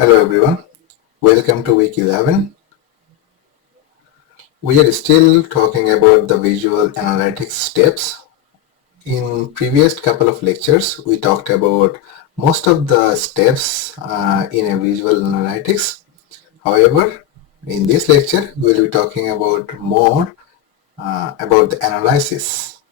Hello everyone, welcome to week 11. We are still talking about the visual analytics steps. In previous couple of lectures, we talked about most of the steps in a visual analytics. However, in this lecture, we will be talking about more about the analysis.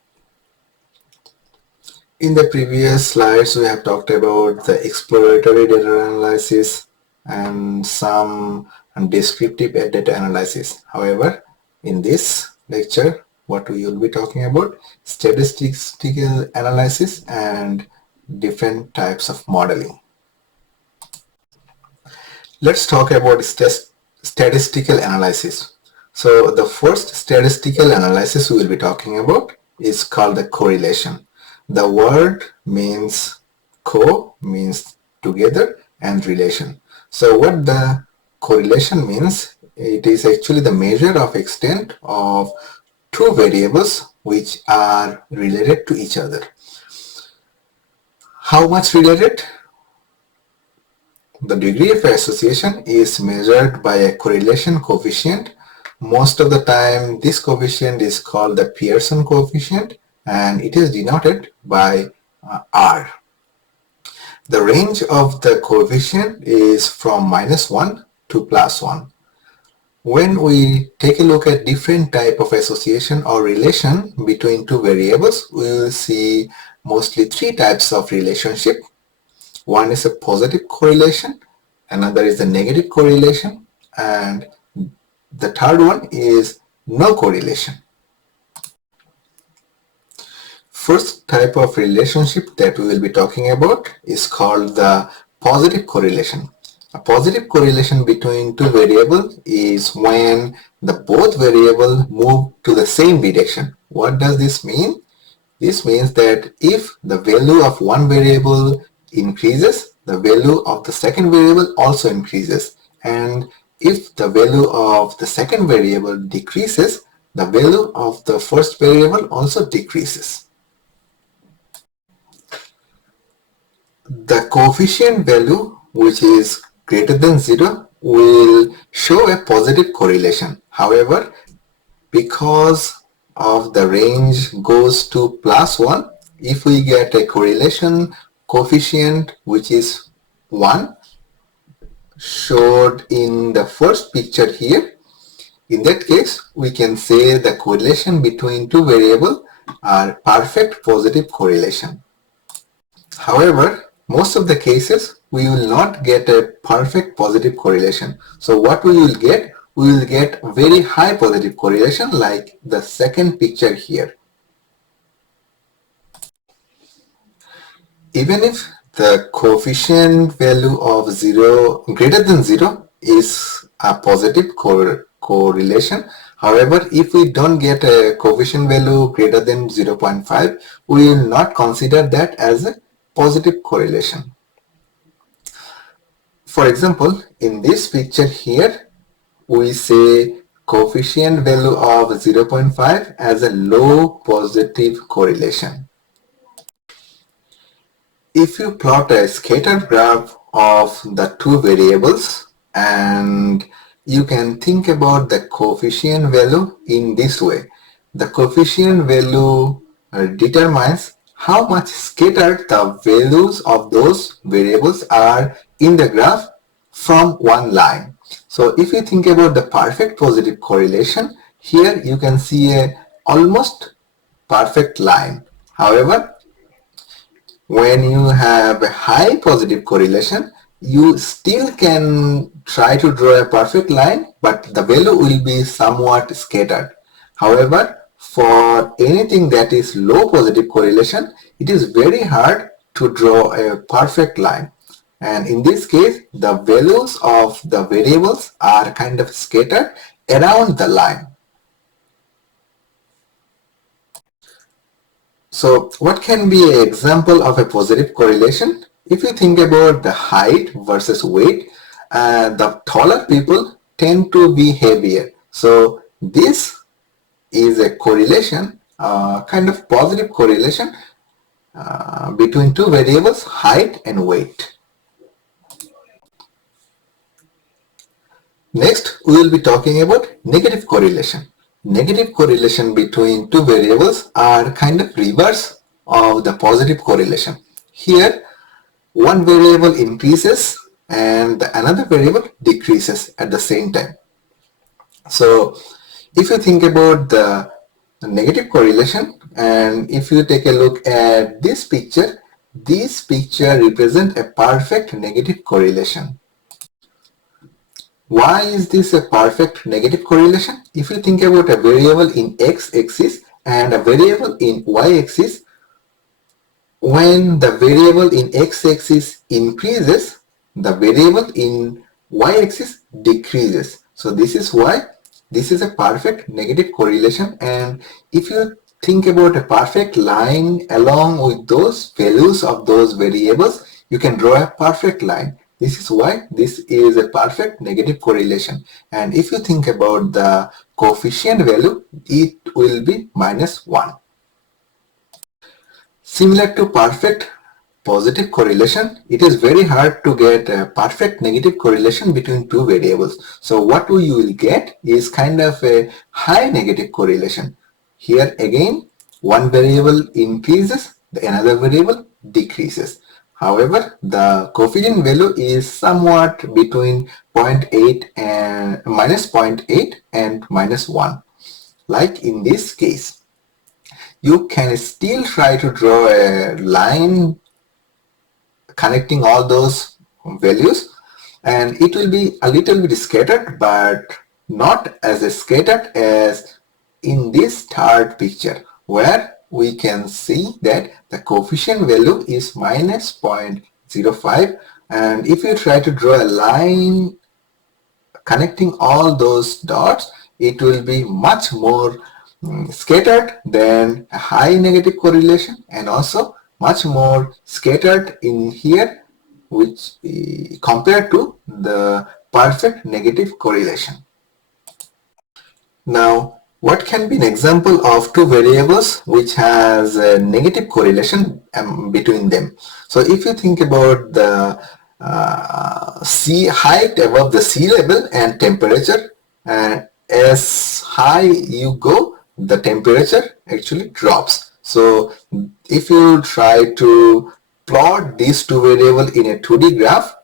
In the previous slides, we have talked about the exploratory data analysis and some descriptive data analysis. However, in this lecture, what we will be talking about statistical analysis and different types of modeling. Let's talk about statistical analysis. So the first statistical analysis we will be talking about is called the correlation. The word means means together and relation. So what the correlation means, it is actually the measure of extent of two variables which are related to each other. How much related? The degree of association is measured by a correlation coefficient. Most of the time, this coefficient is called the Pearson coefficient and it is denoted by R. The range of the coefficient is from -1 to +1. When we take a look at different type of association or relation between two variables, we will see mostly three types of relationship. One is a positive correlation, another is a negative correlation, and the third one is no correlation. First type of relationship that we will be talking about is called the positive correlation. A positive correlation between two variables is when the both variables move to the same direction. What does this mean? This means that if the value of one variable increases, the value of the second variable also increases. And if the value of the second variable decreases, the value of the first variable also decreases. The coefficient value, which is greater than 0, will show a positive correlation. However, because of the range goes to +1, if we get a correlation coefficient which is 1 showed in the first picture here, in that case we can say the correlation between two variables are perfect positive correlation. However, most of the cases we will not get a perfect positive correlation. So what we will get very high positive correlation like the second picture here. Even if the coefficient value of 0 greater than 0 is a positive correlation. However, if we don't get a coefficient value greater than 0.5, we will not consider that as a positive correlation. For example, in this picture here, we say coefficient value of 0.5 as a low positive correlation. If you plot a scatter graph of the two variables and you can think about the coefficient value in this way. The coefficient value determines how much scattered the values of those variables are in the graph from one line. So if you think about the perfect positive correlation, here you can see a almost perfect line. However, when you have a high positive correlation, you still can try to draw a perfect line, but the value will be somewhat scattered. However, for anything that is low positive correlation, it is very hard to draw a perfect line. And in this case, the values of the variables are kind of scattered around the line. So what can be an example of a positive correlation? If you think about the height versus weight, the taller people tend to be heavier. So this is a correlation, kind of positive correlation between two variables, height and weight. Next, we will be talking about negative correlation. Negative correlation between two variables are kind of reverse of the positive correlation. Here, one variable increases and another variable decreases at the same time. So if you think about the negative correlation, and if you take a look at this picture represents a perfect negative correlation. Why is this a perfect negative correlation? If you think about a variable in x-axis and a variable in y-axis, when the variable in x-axis increases, the variable in y-axis decreases. So this is why this is a perfect negative correlation. And if you think about a perfect line along with those values of those variables, you can draw a perfect line. This is why this is a perfect negative correlation. And if you think about the coefficient value, it will be -1. Similar to perfect positive correlation, it is very hard to get a perfect negative correlation between two variables. So what you will get is kind of a high negative correlation. Here again, one variable increases, another variable decreases. However, the coefficient value is somewhat between 0.8 and -0.8 and -1, like in this case. You can still try to draw a line connecting all those values, and it will be a little bit scattered, but not as scattered as in this third picture, where we can see that the coefficient value is -0.05, and if you try to draw a line connecting all those dots, it will be much more scattered than a high negative correlation, and also much more scattered in here, which compared to the perfect negative correlation. Now, what can be an example of two variables which has a negative correlation between them? So if you think about the sea height above the sea level and temperature, and as high you go, the temperature actually drops. So if you try to plot these two variables in a 2D graph,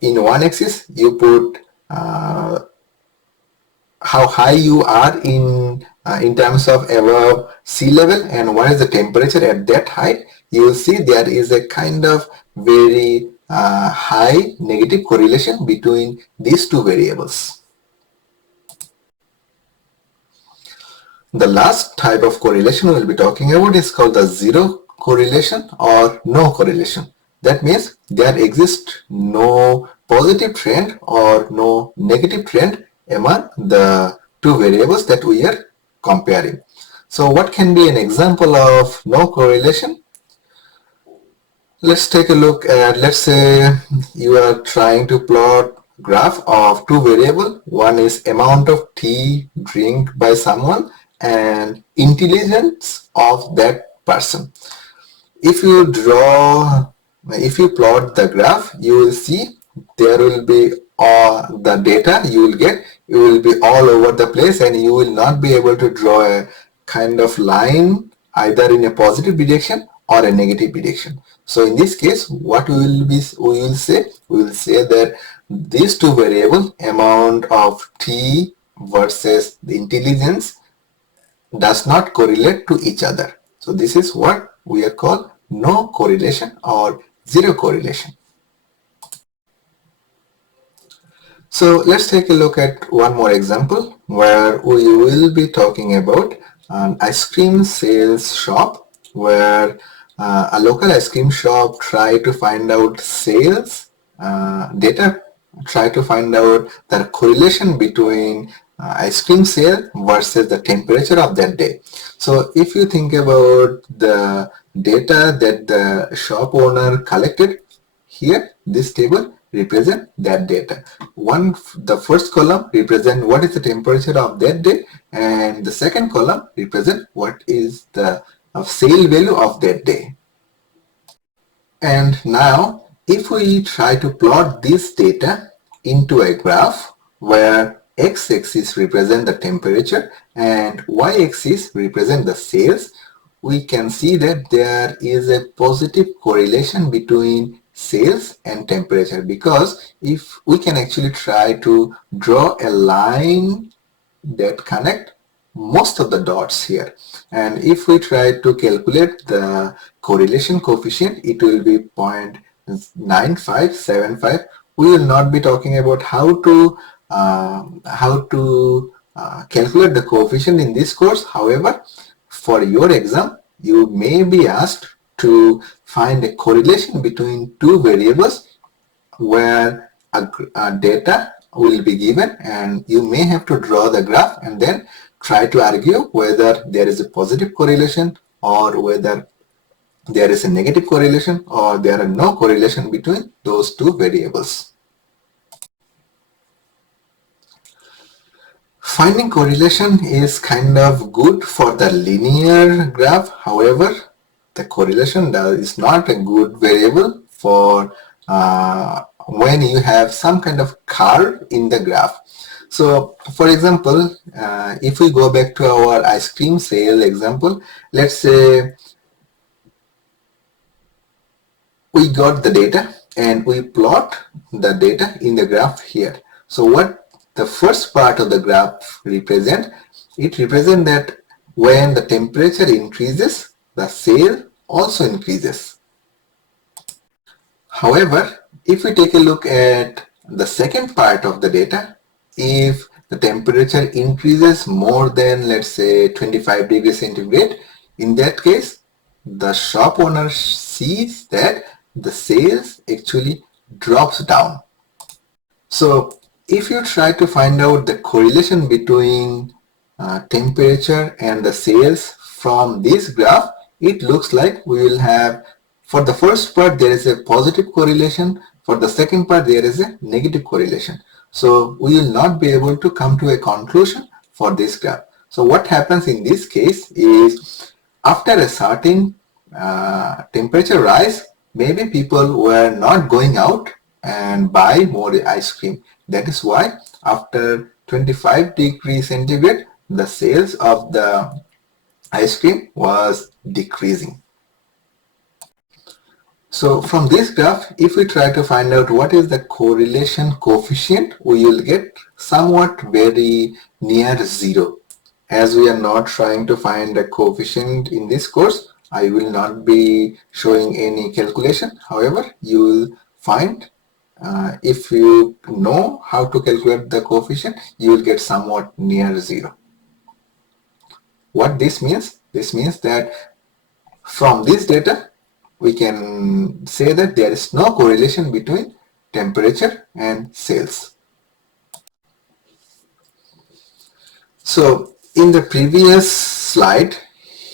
in one axis you put how high you are in terms of above sea level and what is the temperature at that height. You will see there is a kind of very high negative correlation between these two variables. The last type of correlation we will be talking about is called the zero correlation or no correlation. That means there exists no positive trend or no negative trend among the two variables that we are comparing. So what can be an example of no correlation? Let's take a look at, let's say you are trying to plot graph of two variables. One is amount of tea drink by someone and intelligence of that person. If you plot the graph, you will see there will be the data you will get, it will be all over the place, and you will not be able to draw a kind of line either in a positive direction or a negative direction. So in this case, what we will say that these two variables, amount of T versus the intelligence, does not correlate to each other. So this is what we are called no correlation or zero correlation. So let's take a look at one more example where we will be talking about an ice cream sales shop, where a local ice cream shop try to find out sales data, try to find out the correlation between ice cream sale versus the temperature of that day. So if you think about the data that the shop owner collected, here this table represent that data. The first column represent what is the temperature of that day, and the second column represent what is the sale value of that day. And now if we try to plot this data into a graph, where x-axis represent the temperature and y-axis represent the sales, we can see that there is a positive correlation between sales and temperature, because if we can actually try to draw a line that connect most of the dots here, and if we try to calculate the correlation coefficient, it will be 0.9575. We will not be talking about how to calculate the coefficient in this course. However, for your exam, you may be asked to find a correlation between two variables where a data will be given, and you may have to draw the graph and then try to argue whether there is a positive correlation or whether there is a negative correlation or there are no correlation between those two variables. Finding correlation is kind of good for the linear graph. However, the correlation is not a good variable for when you have some kind of curve in the graph. So for example, if we go back to our ice cream sale example, let's say we got the data and we plot the data in the graph here. So what the first part of the graph represent, it represents that when the temperature increases, the sale also increases. However, if we take a look at the second part of the data, if the temperature increases more than, let's say, 25 degrees centigrade, in that case, the shop owner sees that the sales actually drops down. So if you try to find out the correlation between temperature and the sales from this graph, it looks like we will have, for the first part there is a positive correlation, for the second part there is a negative correlation. So we will not be able to come to a conclusion for this graph. So what happens in this case is, after a certain temperature rise, maybe people were not going out and buy more ice cream. That is why after 25 degrees centigrade, the sales of the ice cream was decreasing. So from this graph, if we try to find out what is the correlation coefficient, we will get somewhat very near zero. As we are not trying to find a coefficient in this course, I will not be showing any calculation. However, you will find, if you know how to calculate the coefficient, you will get somewhat near zero. What this means? This means that from this data, we can say that there is no correlation between temperature and sales. So in the previous slide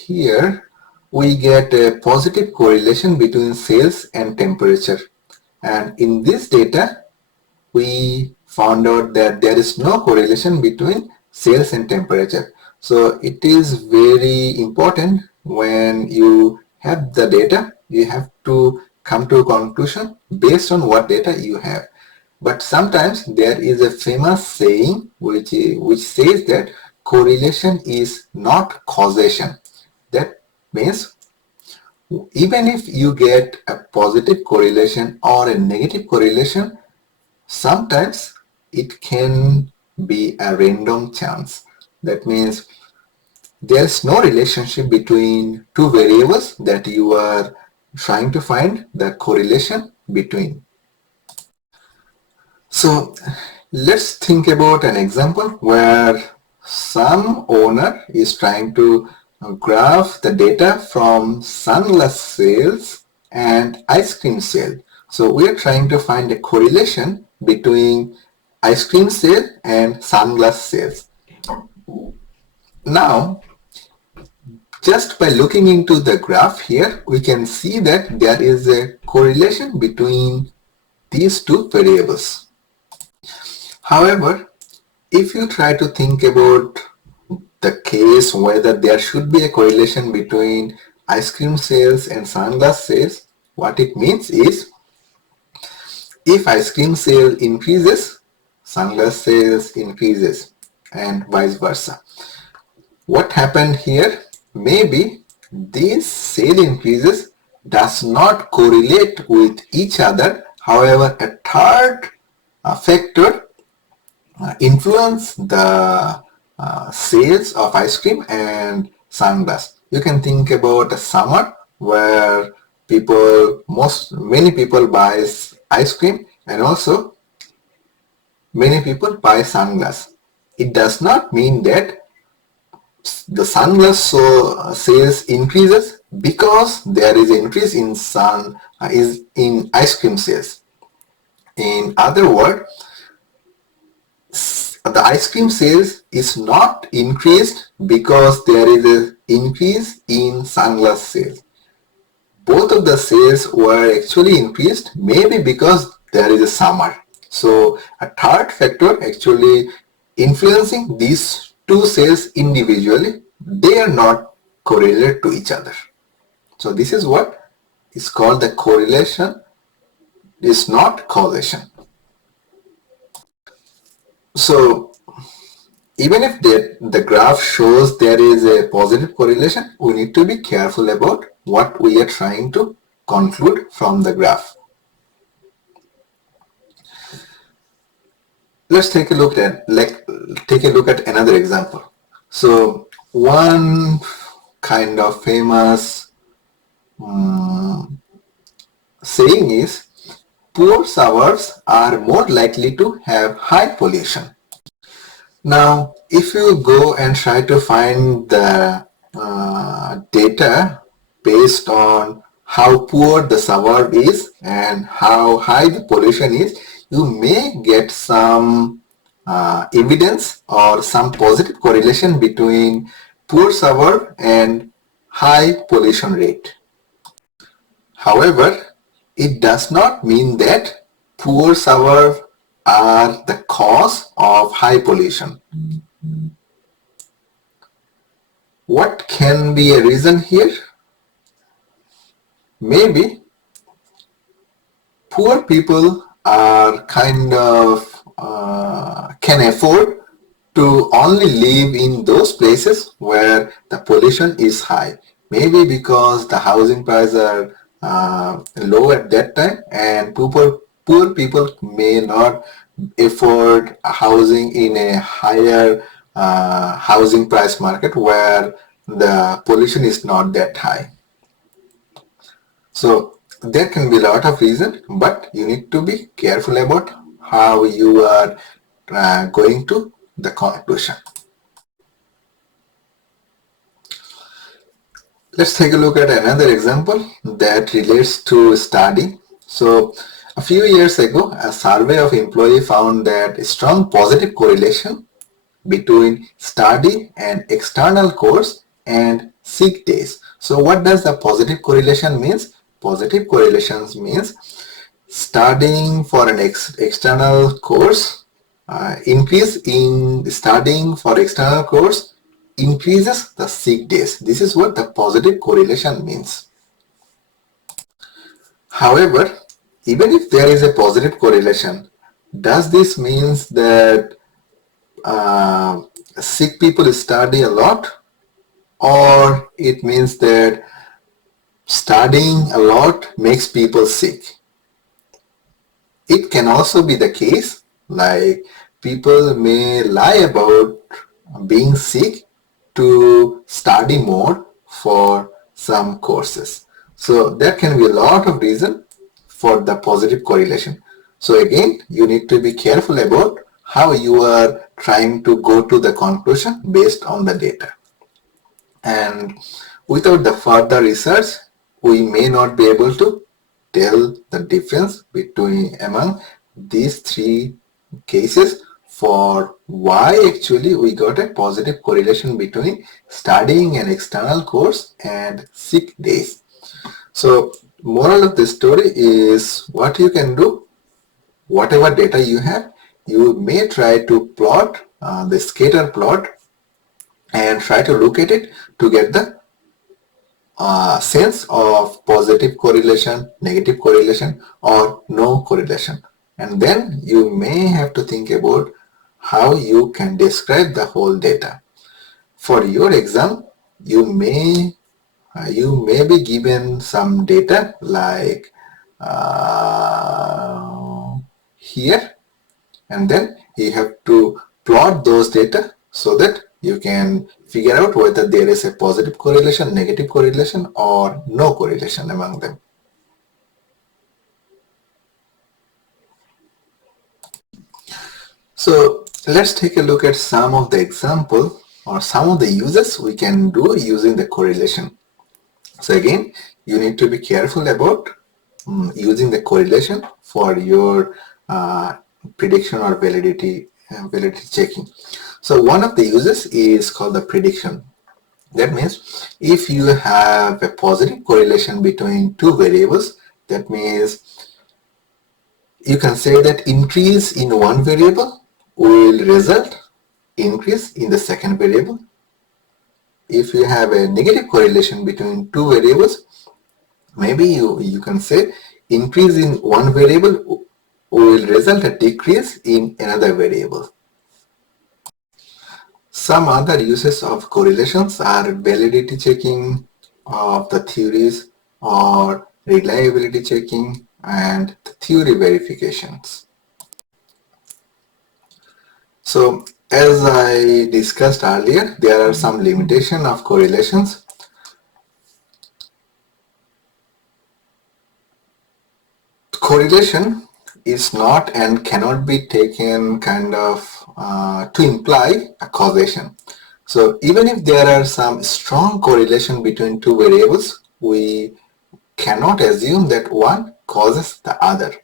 here, we get a positive correlation between sales and temperature. And in this data, we found out that there is no correlation between sales and temperature. So it is very important, when you have the data, you have to come to a conclusion based on what data you have. But sometimes there is a famous saying which says that correlation is not causation. That means even if you get a positive correlation or a negative correlation, sometimes it can be a random chance. That means there's no relationship between two variables that you are trying to find the correlation between. So let's think about an example where some owner is trying to graph the data from sunglass sales and ice cream sale. So we are trying to find a correlation between ice cream sale and sunglass sales. Now, just by looking into the graph here, we can see that there is a correlation between these two variables. However, if you try to think about the case whether there should be a correlation between ice cream sales and sunglass sales, what it means is, if ice cream sale increases, sunglass sales increases and vice versa. What happened here? Maybe these sale increases does not correlate with each other. However, a third factor influence the sales of ice cream and sunglass. You can think about a summer where many people buys ice cream and also many people buy sunglass. It does not mean that the sunglass sales increases because there is increase in is in ice cream sales. In other words, the ice cream sales is not increased because there is an increase in sunglass sales. Both of the sales were actually increased maybe because there is a summer. So a third factor actually influencing these two sales individually, they are not correlated to each other. So this is what is called the correlation, is not causation. So even if the graph shows there is a positive correlation, we need to be careful about what we are trying to conclude from the graph. Let's take a look at another example. So one kind of famous saying is, poor suburbs are more likely to have high pollution. Now, if you go and try to find the data based on how poor the suburb is and how high the pollution is, you may get some evidence or some positive correlation between poor suburb and high pollution rate. However, it does not mean that poor suburbs are the cause of high pollution. What can be a reason here? Maybe poor people are kind of can afford to only live in those places where the pollution is high. Maybe because the housing prices are low at that time, and poor people may not afford housing in a higher housing price market where the pollution is not that high. So there can be a lot of reasons, but you need to be careful about how you are going to the conclusion. Let's take a look at another example that relates to study. So a few years ago, a survey of employees found that a strong positive correlation between study and external course and sick days. So what does the positive correlation means? Positive correlations means studying for an external course, increase in studying for external course increases the sick days. This is what the positive correlation means. However, even if there is a positive correlation, does this means that sick people study a lot, or it means that studying a lot makes people sick? It can also be the case, like people may lie about being sick to study more for some courses. So there can be a lot of reason for the positive correlation. So again, you need to be careful about how you are trying to go to the conclusion based on the data. And without the further research, we may not be able to tell the difference among these three cases for why actually we got a positive correlation between studying an external course and sick days. So moral of the story is, what you can do, whatever data you have, you may try to plot the scatter plot and try to look at it to get the sense of positive correlation, negative correlation, or no correlation. and then you may have to think about how you can describe the whole data. For your exam, you may be given some data like here, and then you have to plot those data so that you can figure out whether there is a positive correlation, negative correlation, or no correlation among them. So let's take a look at some of the example or some of the uses we can do using the correlation. So again, you need to be careful about using the correlation for your prediction or validity checking. So one of the uses is called the prediction. That means if you have a positive correlation between two variables, that means you can say that increase in one variable will result increase in the second variable. If you have a negative correlation between two variables, maybe you can say increase in one variable will result a decrease in another variable. Some other uses of correlations are validity checking of the theories or reliability checking and theory verifications. So as I discussed earlier, there are some limitations of correlations. Correlation is not and cannot be taken kind of to imply a causation. So even if there are some strong correlation between two variables, we cannot assume that one causes the other.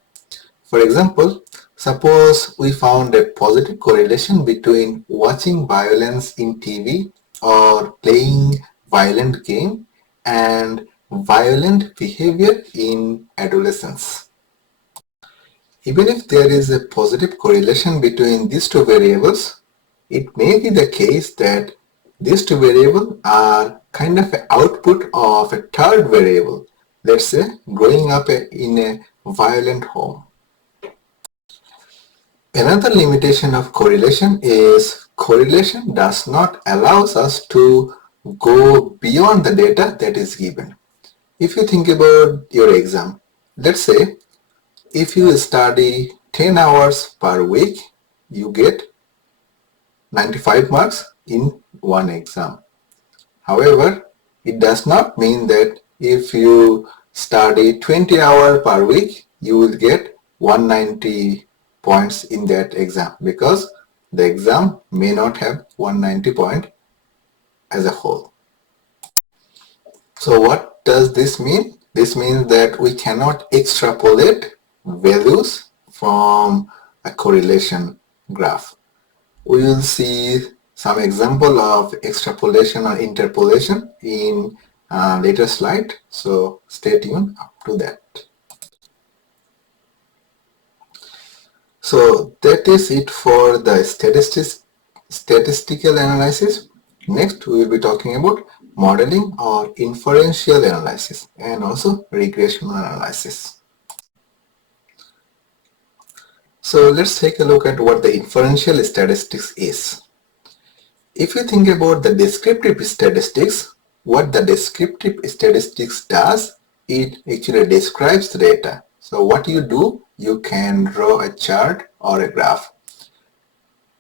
For example, suppose we found a positive correlation between watching violence in TV or playing violent game and violent behavior in adolescence. Even if there is a positive correlation between these two variables, it may be the case that these two variables are kind of an output of a third variable, let's say growing up in a violent home. Another limitation of correlation is correlation does not allow us to go beyond the data that is given. If you think about your exam, let's say if you study 10 hours per week, you get 95 marks in one exam. However, it does not mean that if you study 20 hours per week, you will get 190 points in that exam, because the exam may not have 190 points as a whole. So what does this mean? This means that we cannot extrapolate values from a correlation graph. We will see some example of extrapolation or interpolation in a later slide, so stay tuned up to that. So that is it for the statistical analysis. Next we will be talking about modeling or inferential analysis and also regressional analysis. So let's take a look at what the inferential statistics is. If you think about the descriptive statistics, what the descriptive statistics does, it actually describes the data. So what you do, you can draw a chart or a graph.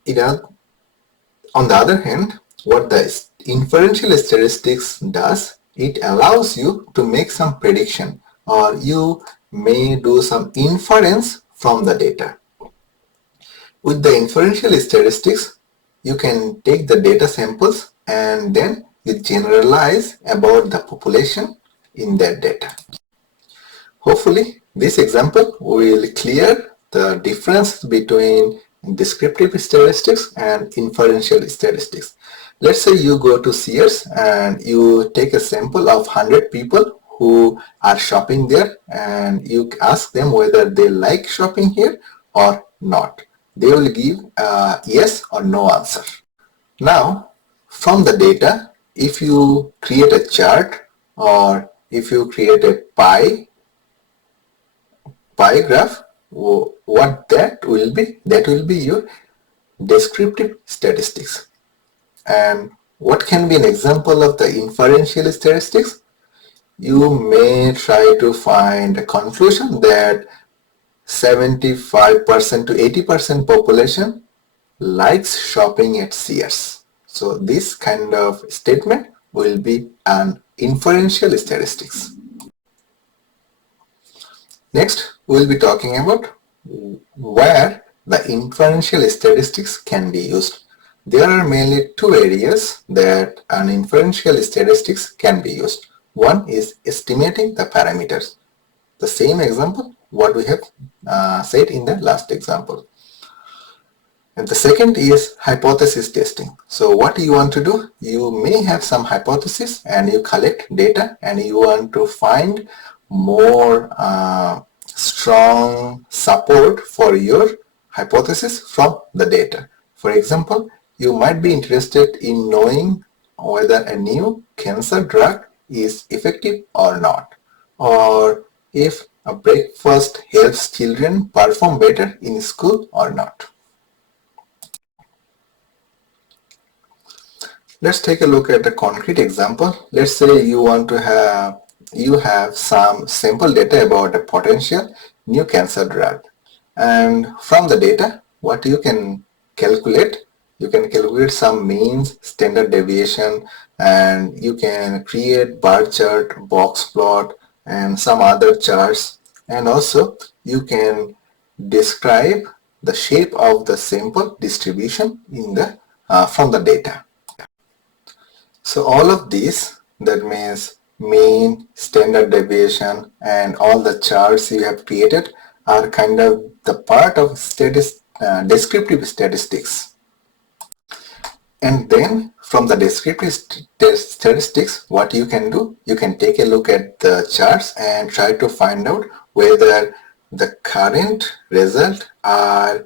On the other hand, what the inferential statistics does, it allows you to make some prediction, or you may do some inference from the data. With the inferential statistics, you can take the data samples and then you generalize about the population in that data. Hopefully, this example will clear the difference between descriptive statistics and inferential statistics. Let's say you go to Sears and you take a sample of 100 people who are shopping there, and you ask them whether they like shopping here or not. They will give a yes or no answer. Now, from the data, if you create a chart or if you create a pie graph, what that will be your descriptive statistics. And what can be an example of the inferential statistics? You may try to find a conclusion that 75% to 80% population likes shopping at Sears. So this kind of statement will be an inferential statistics. Next, we will be talking about where the inferential statistics can be used. There are mainly two areas that an inferential statistics can be used. One is estimating the parameters. The same example what we have said in the last example. And the second is hypothesis testing. So what you want to do, you may have some hypothesis and you collect data and you want to find more strong support for your hypothesis from the data. For example, you might be interested in knowing whether a new cancer drug is effective or not, or if a breakfast helps children perform better in school or not. Let's take a look at a concrete example. Let's say you have some sample data about a potential new cancer drug, and from the data what you can calculate some means, standard deviation, and you can create bar chart, box plot, and some other charts, and also you can describe the shape of the sample distribution in the from the data. So all of these, that means mean, standard deviation, and all the charts you have created are kind of the part of descriptive statistics. And then from the descriptive statistics, what you can do, you can take a look at the charts and try to find out whether the current result are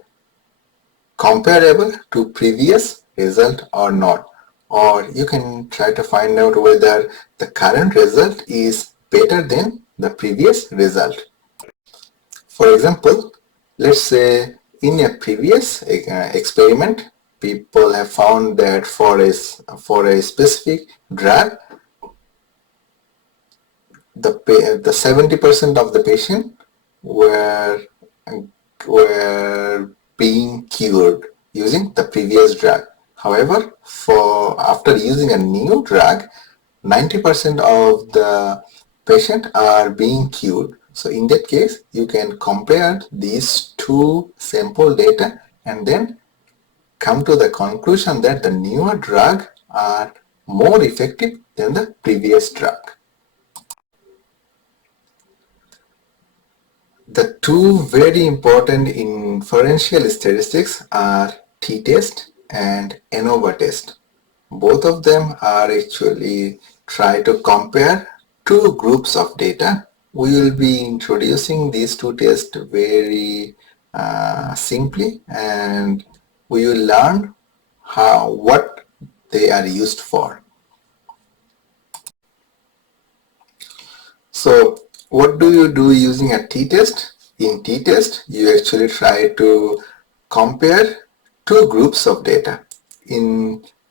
comparable to previous result or not. Or you can try to find out whether the current result is better than the previous result. For example, let's say in a previous experiment, people have found that for a specific drug, the 70% of the patient were being cured using the previous drug. However, after using a new drug, 90% of the patient are being cured. So in that case, you can compare these two sample data and then come to the conclusion that the newer drug are more effective than the previous drug. The two very important inferential statistics are t-test and ANOVA test. Both of them are actually try to compare two groups of data. We will be introducing these two tests very simply, and we will learn what they are used for. So what do you do using a t-test? In t-test, you actually try to compare two groups of data.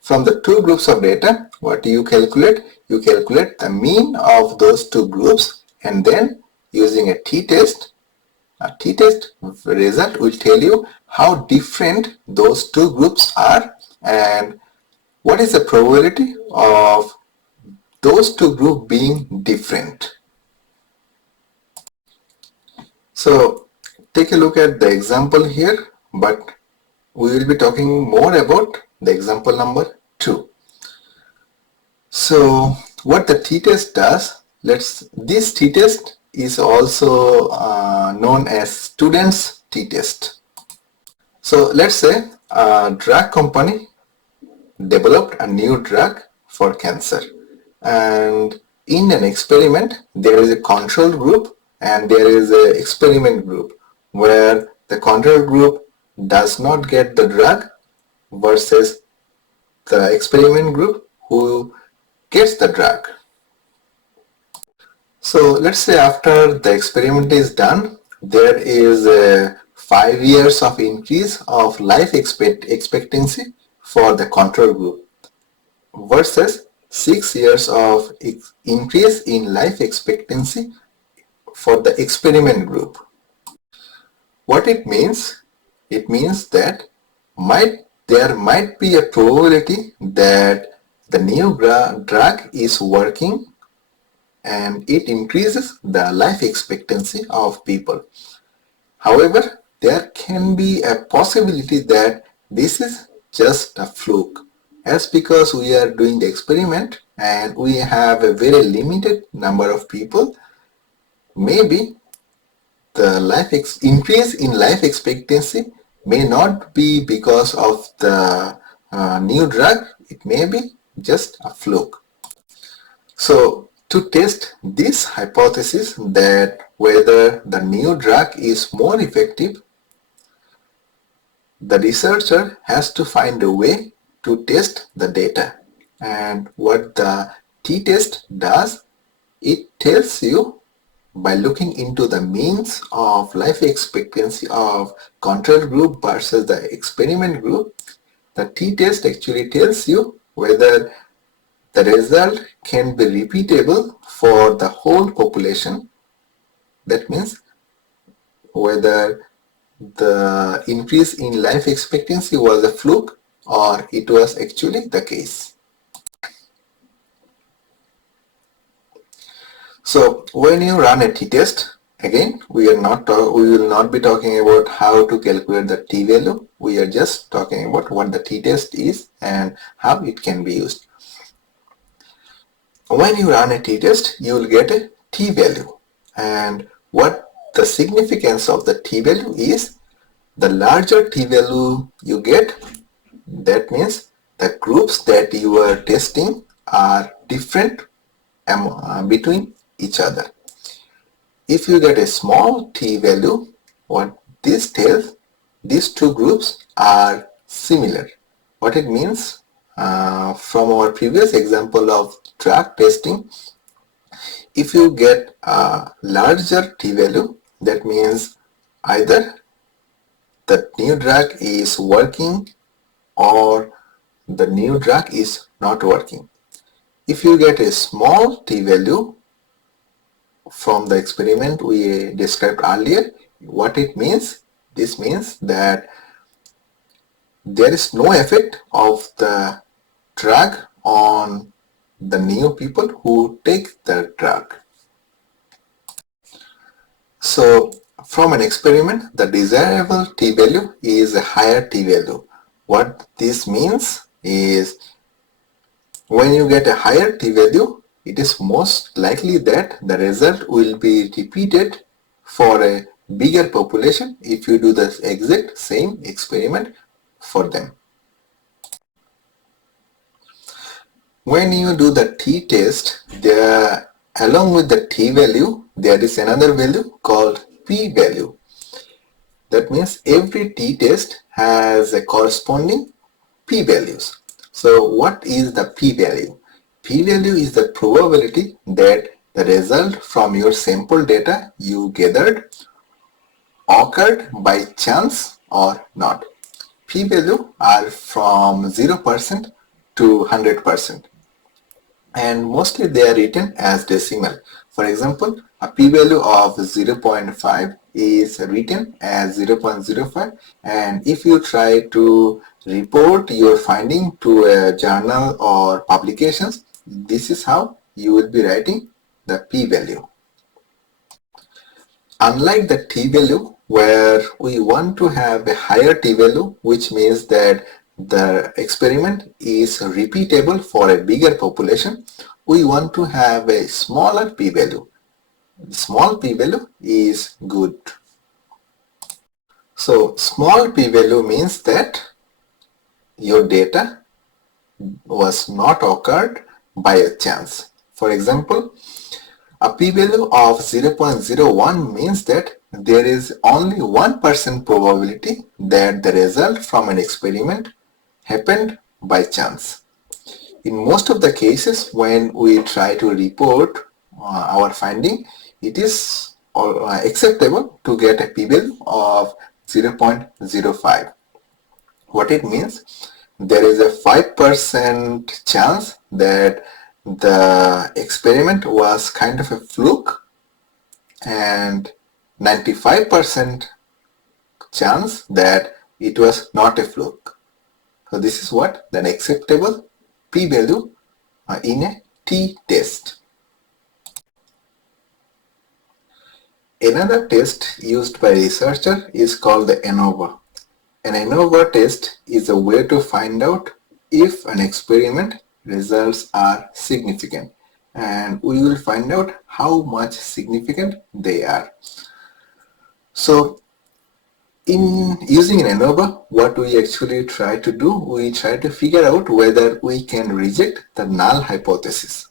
From the two groups of data, what do you calculate? You calculate the mean of those two groups, and then using a t-test result will tell you how different those two groups are and what is the probability of those two groups being different. So take a look at the example here, but we will be talking more about the example number 2. So what the t-test does, this t-test is also known as student's t-test. So let's say a drug company developed a new drug for cancer, and in an experiment there is a control group and there is an experiment group where the control group does not get the drug versus the experiment group who gets the drug. So let's say after the experiment is done, there is 5 years of increase of life expectancy for the control group versus 6 years of increase in life expectancy for the experiment group. What it means? It means that there might be a probability that the new drug is working and it increases the life expectancy of people. However, there can be a possibility that this is just a fluke, as because we are doing the experiment and we have a very limited number of people. Maybe the increase in life expectancy may not be because of the new drug. It may be just a fluke. So to test this hypothesis that whether the new drug is more effective, the researcher has to find a way to test the data. And what the t-test does, it tells you by looking into the means of life expectancy of control group versus the experiment group, the t-test actually tells you whether the result can be repeatable for the whole population. That means whether the increase in life expectancy was a fluke or it was actually the case. So when you run a t-test, again we will not be talking about how to calculate the t-value. We are just talking about what the t-test is and how it can be used. When you run a t-test, you will get a t-value, and what the significance of the t-value is, the larger t-value you get, that means the groups that you are testing are different between each other. If you get a small t-value, what this tells, these two groups are similar. What it means, from our previous example of drug testing, if you get a larger t-value, that means either the new drug is working or the new drug is not working. If you get a small t-value from the experiment we described earlier, what it means? This means that there is no effect of the drug on the new people who take the drug. So from an experiment, the desirable t-value is a higher t-value. What this means is when you get a higher t-value, it is most likely that the result will be repeated for a bigger population if you do the exact same experiment for them. When you do the t-test, along with the t-value, there is another value called p-value. That means every t-test has a corresponding p-values. So what is the p-value? P-value is the probability that the result from your sample data you gathered occurred by chance or not. P-value are from 0% to 100%. And mostly they are written as decimal. For example, a p-value of 0.5 is written as 0.05, and if you try to report your finding to a journal or publications, this is how you will be writing the p-value. Unlike the t-value, where we want to have a higher t-value, which means that the experiment is repeatable for a bigger population, we want to have a smaller p-value. Small p-value is good. So small p-value means that your data was not occurred by a chance. For example, a p-value of 0.01 means that there is only 1% probability that the result from an experiment happened by chance. In most of the cases when we try to report our finding, it is acceptable to get a p-value of 0.05. What it means, there is a 5% chance that the experiment was kind of a fluke and 95% chance that it was not a fluke. So this is what an acceptable p-value in a t-test. Another test used by researchers is called the ANOVA. An ANOVA test is a way to find out if an experiment results are significant, and we will find out how much significant they are. So in using an ANOVA, what we actually try to do, we try to figure out whether we can reject the null hypothesis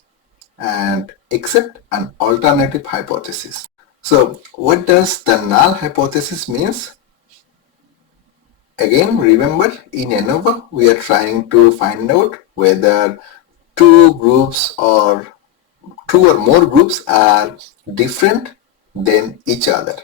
and accept an alternative hypothesis. So what does the null hypothesis means? Again, remember, in ANOVA, we are trying to find out whether two groups or two or more groups are different than each other.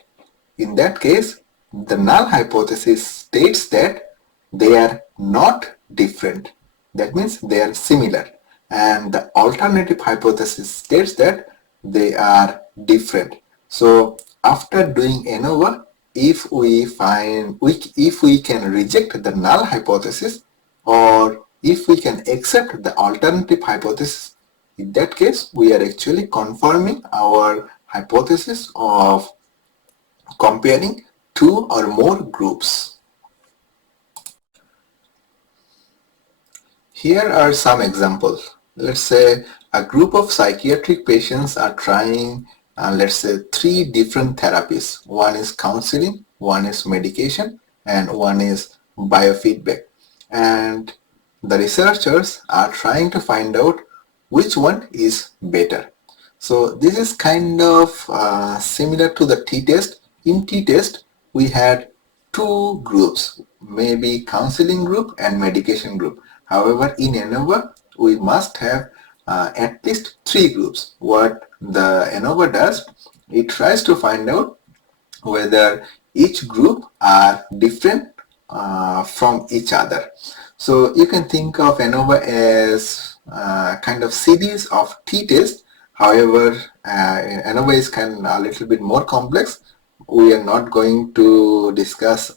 In that case, the null hypothesis states that they are not different. That means they are similar. And the alternative hypothesis states that they are different. So after doing ANOVA, if we can reject the null hypothesis or if we can accept the alternative hypothesis, in that case we are actually confirming our hypothesis of comparing two or more groups. Here are some examples. Let's say a group of psychiatric patients are trying let's say 3 different therapies. One is counseling, one is medication, and one is biofeedback. And the researchers are trying to find out which one is better. So this is kind of similar to the t-test. In t-test, we had 2 groups, maybe counseling group and medication group. However, in ANOVA, we must have at least 3 groups. What the ANOVA does, it tries to find out whether each group are different from each other. So you can think of ANOVA as kind of series of t-tests. However, ANOVA is kind of a little bit more complex. We are not going to discuss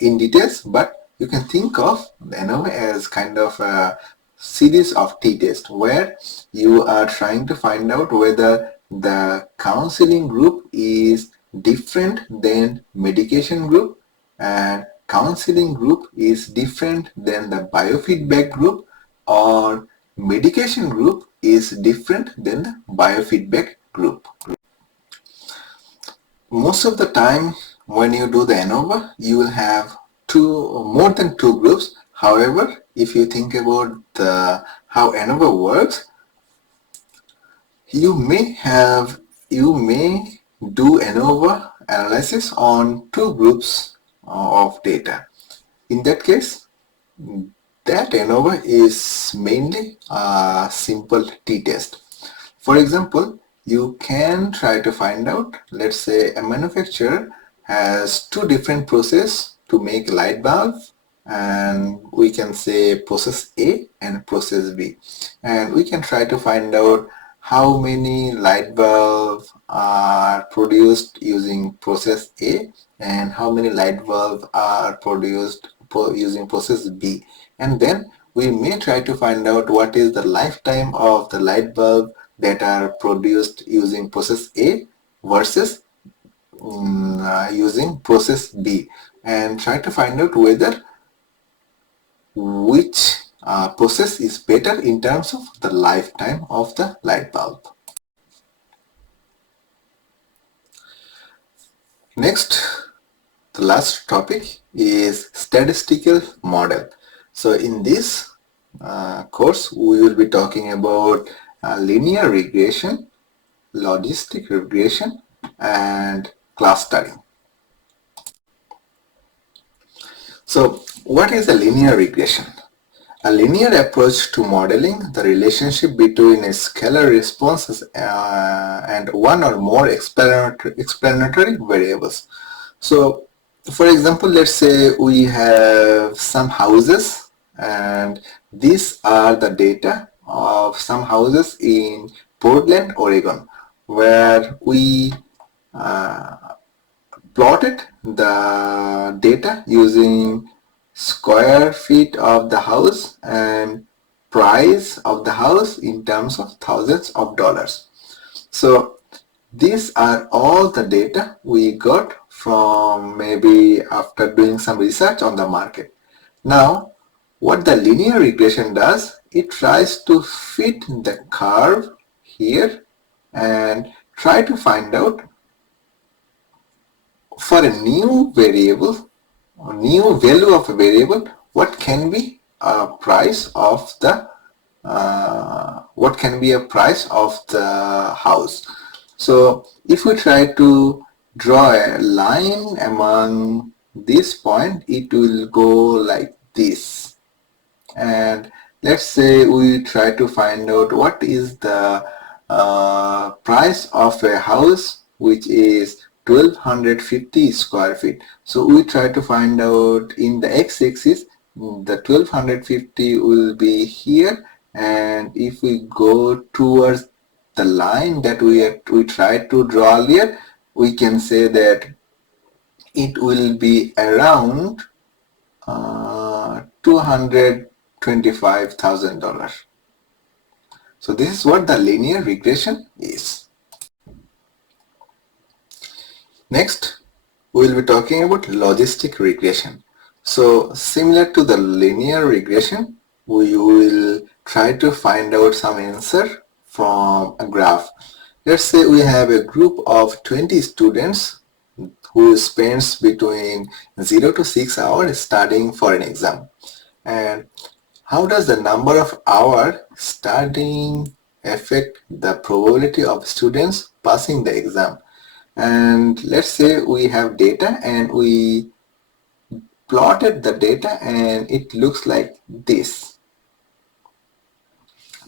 in details, but you can think of the ANOVA as kind of a series of t-tests where you are trying to find out whether the counseling group is different than medication group and counseling group is different than the biofeedback group or medication group is different than the biofeedback group. Most of the time when you do the ANOVA, you will have more than 2 groups. However, if you think about how ANOVA works, you may do ANOVA analysis on 2 groups of data. In that case, that ANOVA is mainly a simple t-test. For example, you can try to find out, let's say a manufacturer has 2 different processes to make light bulbs, and we can say process A and process B, and we can try to find out how many light bulbs are produced using process A and how many light bulbs are produced using process B, and then we may try to find out what is the lifetime of the light bulb that are produced using process A versus using process B, and try to find out whether which process is better in terms of the lifetime of the light bulb. Next, the last topic is statistical model. So in this course, we will be talking about linear regression, logistic regression, and clustering. So what is a linear regression? A linear approach to modeling the relationship between a scalar response and one or more explanatory variables. So, for example, let's say we have some houses, and these are the data of some houses in Portland, Oregon, where we uh, plotted the data using square feet of the house and price of the house in terms of thousands of dollars. So these are all the data we got from maybe after doing some research on the market. Now, what the linear regression does, it tries to fit the curve here and try to find out for a new variable or new value of a variable, what can be a price of the house. So if we try to draw a line among this point, it will go like this. And let's say we try to find out what is the price of a house which is 1250 square feet. So we try to find out in the x-axis, the 1250 will be here, and if we go towards the line that we tried to draw earlier, we can say that it will be around $225,000. So this is what the linear regression is. Next, we will be talking about logistic regression. So similar to the linear regression, we will try to find out some answer from a graph. Let's say we have a group of 20 students who spends between 0 to 6 hours studying for an exam. And how does the number of hours studying affect the probability of students passing the exam? And let's say we have data and we plotted the data and it looks like this.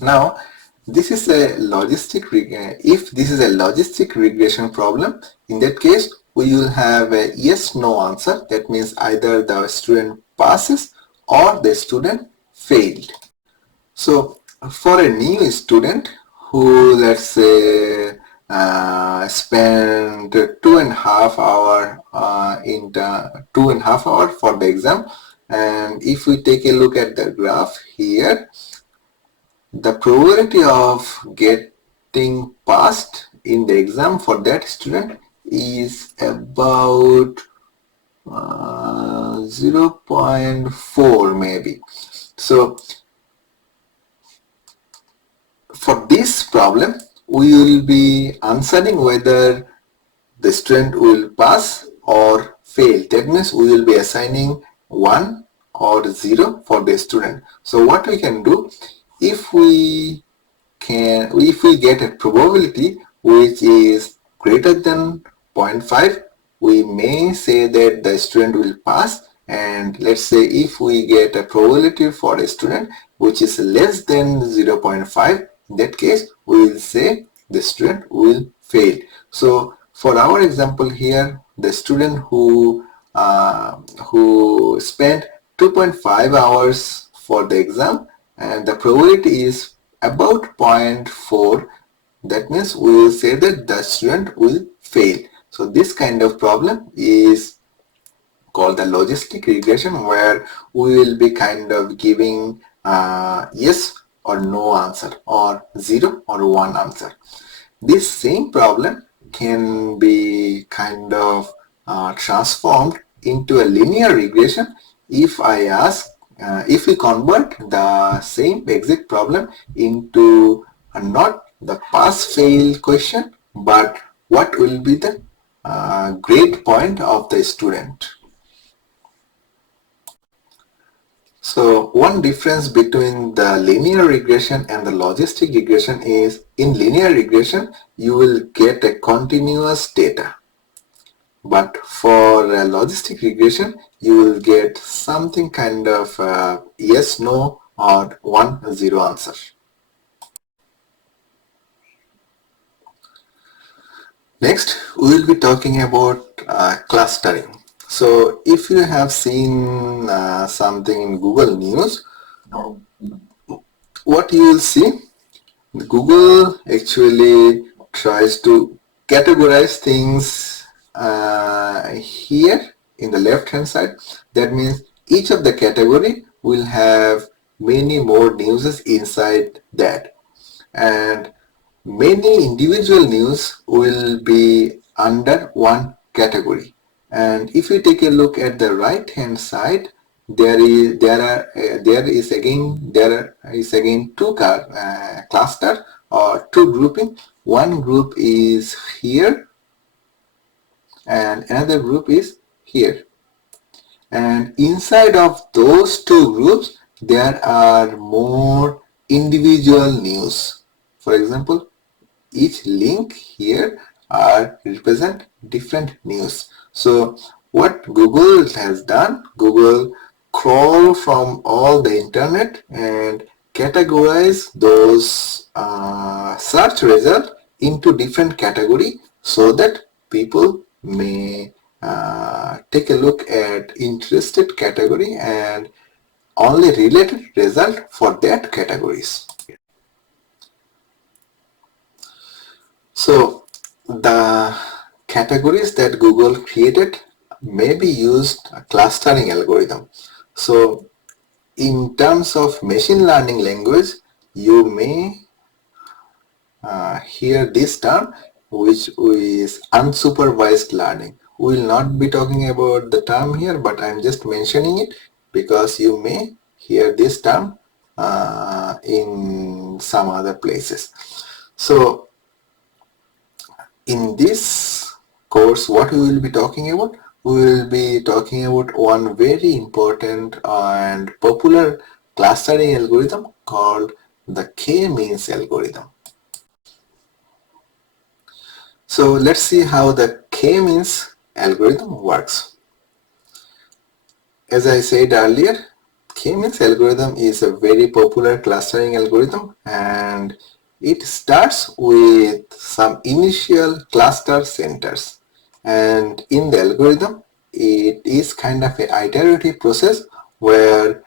Now, this is a if this is a logistic regression problem, in that case, we will have a yes-no answer. That means either the student passes or the student failed. So for a new student who, let's say, spend 2.5 hours for the exam, and if we take a look at the graph here, the probability of getting passed in the exam for that student is about 0.4 maybe. So for this problem, we will be answering whether the student will pass or fail. That means we will be assigning 1 or 0 for the student. So what we can do, if we get a probability which is greater than 0.5, we may say that the student will pass. And let's say if we get a probability for a student which is less than 0.5, in that case we will say the student will fail. So for our example here, the student who spent 2.5 hours for the exam and the probability is about 0.4, that means we will say that the student will fail. So this kind of problem is called the logistic regression, where we will be kind of giving yes or no answer, or 0 or 1 answer. This same problem can be kind of transformed into a linear regression if I ask, if we convert the same exact problem into not the pass-fail question, but what will be the grade point of the student. So one difference between the linear regression and the logistic regression is, in linear regression you will get a continuous data, but for logistic regression you will get something kind of yes no or 1 0 answer. Next, we will be talking about clustering. So if you have seen something in Google News, what you will see, Google actually tries to categorize things here in the left hand side. That means each of the category will have many more news inside that, and many individual news will be under one category. And if you take a look at the right hand side, there is again two cluster or two grouping. One group is here and another group is here, and inside of those two groups there are more individual news. For example, each link here are represent different news. So what Google has done, Google crawl from all the internet and categorize those search results into different category so that people may take a look at interested category and only related result for that categories. So the categories that Google created may be used a clustering algorithm. So in terms of machine learning language, you may hear this term, which is unsupervised learning. We will not be talking about the term here, but I am just mentioning it because you may hear this term in some other places. So in this course, what we will be talking about? We will be talking about one very important and popular clustering algorithm called the K-means algorithm. So let's see how the K-means algorithm works. As I said earlier, K-means algorithm is a very popular clustering algorithm, and it starts with some initial cluster centers, and in the algorithm it is kind of an iterative process where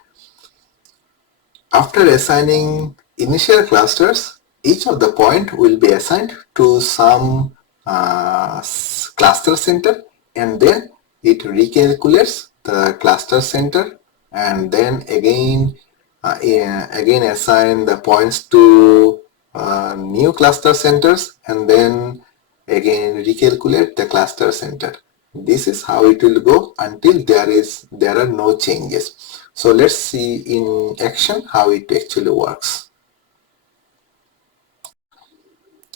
after assigning initial clusters, each of the point will be assigned to some cluster center, and then it recalculates the cluster center and then again assign the points to new cluster centers and then again recalculate the cluster center. This is how it will go until there are no changes. So let's see in action how it actually works.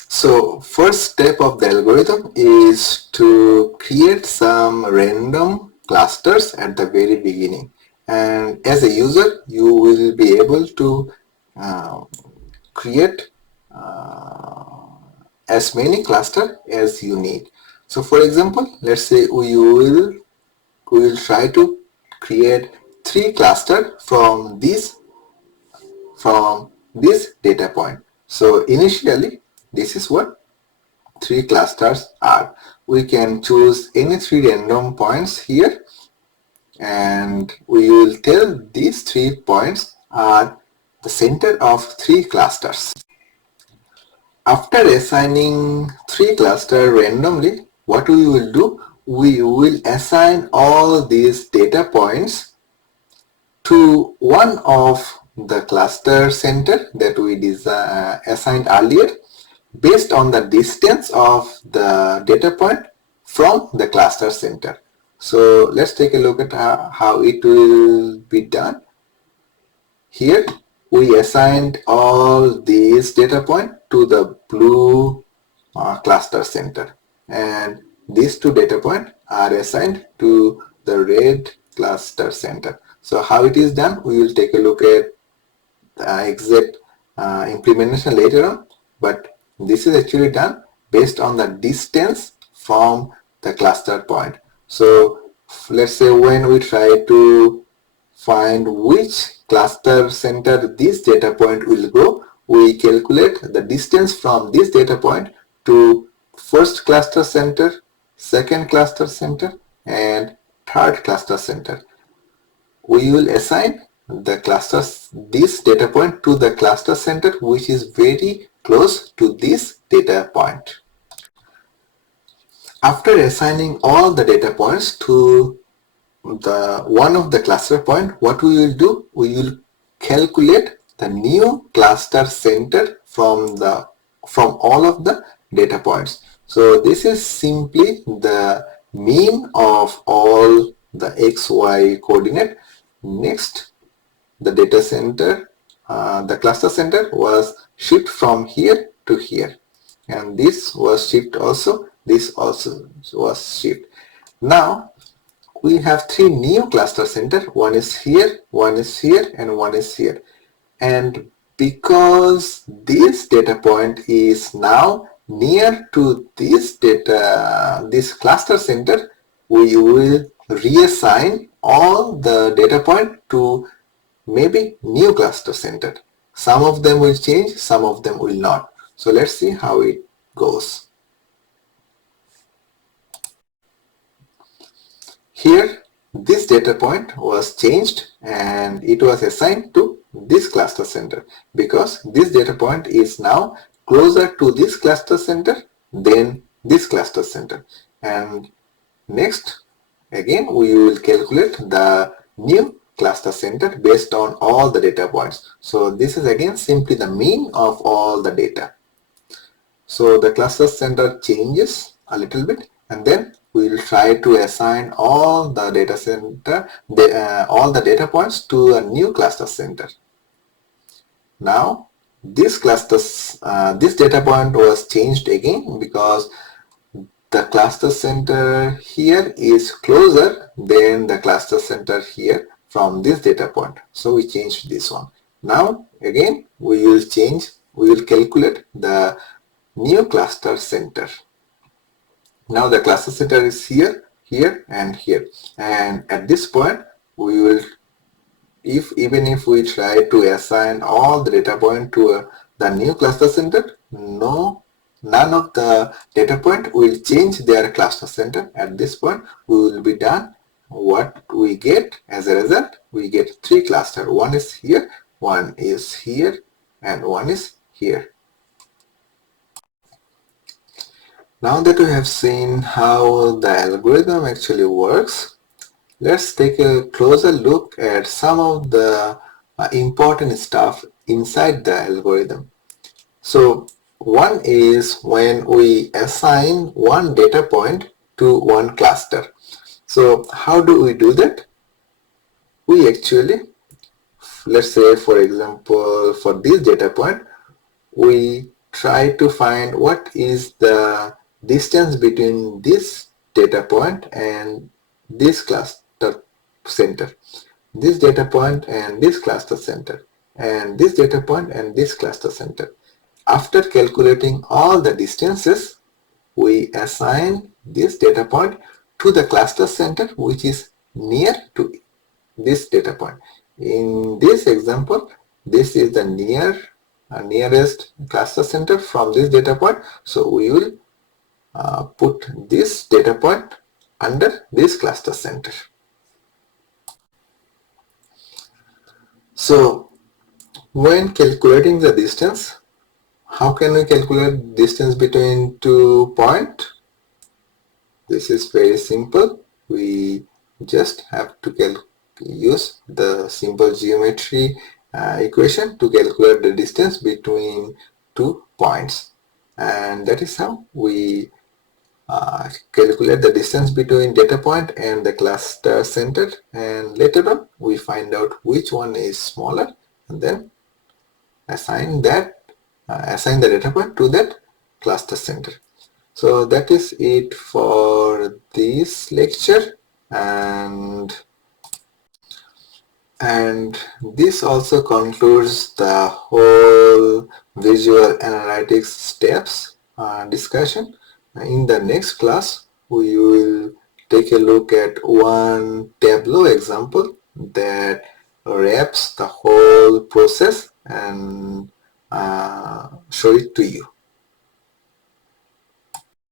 So first step of the algorithm is to create some random clusters at the very beginning, and as a user you will be able to create as many clusters as you need. So for example, let's say we will try to create 3 clusters from this data point. So initially this is what 3 clusters are. We can choose any 3 random points here, and we will tell these 3 points are the center of 3 clusters. After assigning 3 clusters randomly, what we will do, we will assign all these data points to one of the cluster center that we assigned earlier based on the distance of the data point from the cluster center. So let's take a look at how it will be done. Here we assigned all these data points to the blue cluster center, and these 2 data points are assigned to the red cluster center. So how it is done, we will take a look at the exact implementation later on, but this is actually done based on the distance from the cluster point. So let's say when we try to find which cluster center this data point will go, we calculate the distance from this data point to first cluster center, second cluster center, and third cluster center. We will assign the clusters, this data point to the cluster center which is very close to this data point. After assigning all the data points to the one of the cluster point, what we will do, we will calculate the new cluster center from all of the data points. So this is simply the mean of all the XY coordinate. Next, the data center, the cluster center was shipped from here to here, and this was shipped also, this also was shipped. Now we have three new cluster center, one is here, one is here, and one is here. And because this data point is now near to this cluster center, we will reassign all the data point to maybe new cluster center. Some of them will change, some of them will not. So let's see how it goes. Here, this data point was changed and it was assigned to this cluster center because this data point is now closer to this cluster center than this cluster center. And next, again, we will calculate the new cluster center based on all the data points. So this is again simply the mean of all the data. So the cluster center changes a little bit, and then we will try to assign all the data center, all the data points to a new cluster center. Now this data point was changed again because the cluster center here is closer than the cluster center here from this data point. So we changed this one. Now again we will calculate the new cluster center. Now the cluster center is here, here, and here. And at this point we will, even if we try to assign all the data point to the new cluster center, none of the data point will change their cluster center. At this point we will be done. What we get as a result, we get three clusters. One is here, one is here, and one is here. Now that we have seen how the algorithm actually works, let's take a closer look at some of the important stuff inside the algorithm. So one is when we assign one data point to one cluster. So how do we do that? We actually, let's say for example, for this data point, we try to find what is the distance between this data point and this cluster center, this data point and this cluster center, and this data point and this cluster center. After calculating all the distances, we assign this data point to the cluster center which is near to this data point. In this example, this is the nearest cluster center from this data point. So we will put this data point under this cluster center. So when calculating the distance, how can we calculate distance between 2 points? This is very simple. We just have to use the simple geometry equation to calculate the distance between 2 points, and that is how we calculate the distance between data point and the cluster center, and later on we find out which one is smaller and then assign the data point to that cluster center. So that is it for this lecture, and this also concludes the whole visual analytics steps discussion. In the next class, we will take a look at one Tableau example that wraps the whole process and show it to you.